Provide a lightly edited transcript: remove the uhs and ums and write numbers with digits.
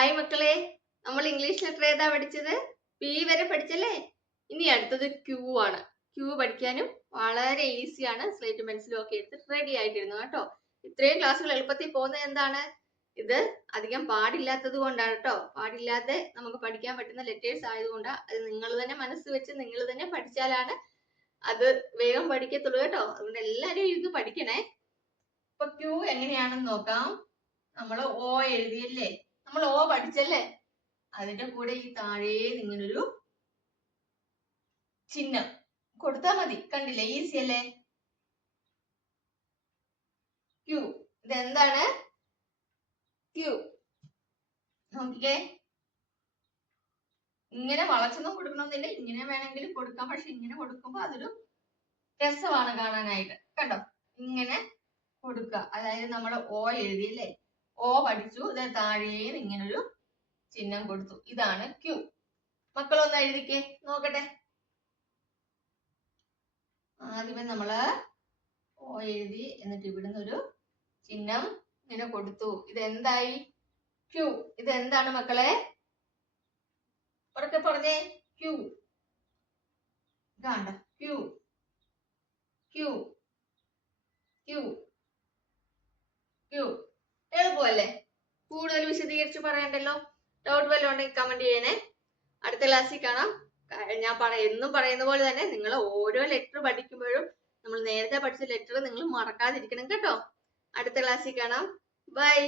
Hi മക്കളെ, നമ്മൾ English letter ഏതാ പഠിച്ചത്? പി വരെ പഠിച്ചല്ലേ? ഇനി അടുത്തത് ക്യൂ ആണ്. ക്യൂ പഠിക്കാനും വളരെ ഈസിയാണ്. സ്ലേറ്റ് പെൻസിലും ഒക്കെ എടുത്ത് റെഡി ആയിട്ടിരുന്നു കേട്ടോ. ഇത്രയും ക്ലാസ്സുകൾ എളുപ്പത്തിൽ പോകുന്നത് എന്താണ്? ഇത് അധികം പാടില്ലാത്തത് കൊണ്ടാണ് കേട്ടോ. പാടില്ലാതെ നമുക്ക് പഠിക്കാൻ പറ്റുന്ന ലെറ്റേഴ്സ് ആയതുകൊണ്ടാണ്. അത് നിങ്ങൾ തന്നെ മനസ്സ് വെച്ച് നിങ്ങൾ തന്നെ പഠിച്ചാലാണ് അത് വേഗം പഠിക്കത്തുള്ളൂ കേട്ടോ. അതുകൊണ്ട് എല്ലാവരും ഇത് പഠിക്കണേ. ഇപ്പൊ ക്യൂ എങ്ങനെയാണെന്ന് നോക്കാം. നമ്മൾ ഓ എഴുതിയല്ലേ? നമ്മൾ ഓ പഠിച്ചല്ലേ? അതിന്റെ കൂടെ ഈ താഴെ ഇങ്ങനൊരു ചിഹ്നം കൊടുത്താൽ മതി. കണ്ടില്ലേ? ഈസി അല്ലേ? ക്യൂ. ഇതെന്താണ്? ക്യൂ. നോക്കിക്കേ, ഇങ്ങനെ വളച്ചൊന്നും കൊടുക്കണമെന്നില്ല, ഇങ്ങനെ വേണമെങ്കിലും കൊടുക്കാം. പക്ഷെ ഇങ്ങനെ കൊടുക്കുമ്പോ അതൊരു രസമാണ് കാണാനായിട്ട്. കണ്ടോ? ഇങ്ങനെ കൊടുക്കുക. അതായത് നമ്മൾ ഓ എഴുതിയല്ലേ? ഓ പഠിച്ചു. ഇത് താഴെ ഇങ്ങനൊരു ചിഹ്നം കൊടുത്തു. ഇതാണ് ക്യൂ. മക്കളൊന്ന് എഴുതിക്കേ നോക്കട്ടെ. ആദ്യമേ നമ്മള് ഓ എഴുതി, എന്നിട്ട് ഇവിടുന്ന് ഒരു ചിഹ്നം ഇങ്ങനെ കൊടുത്തു. ഇതെന്തായി? ക്യൂ. ഇതെന്താണ് മക്കളെ? ഉറക്കെ പറഞ്ഞേ. ക്യൂ. ഇതാണ്ട ക്യൂ. ക്യൂ. ക്യൂ. ക്യൂ. എളുപ്പമല്ലേ? കൂടുതൽ വിശദീകരിച്ച് പറയണ്ടല്ലോ. ഡൗട്ട് വല്ലതും ഉണ്ടെങ്കിൽ കമന്റ് ചെയ്യണേ. അടുത്ത ക്ലാസ്സിൽ കാണാം. ഞാൻ എന്നും പറയുന്ന പോലെ തന്നെ നിങ്ങൾ ഓരോ ലെറ്റർ പഠിക്കുമ്പോഴും നമ്മൾ നേരത്തെ പഠിച്ച ലെറ്റർ നിങ്ങൾ മറക്കാതിരിക്കണം കേട്ടോ. അടുത്ത ക്ലാസ്സിൽ കാണാം. ബൈ.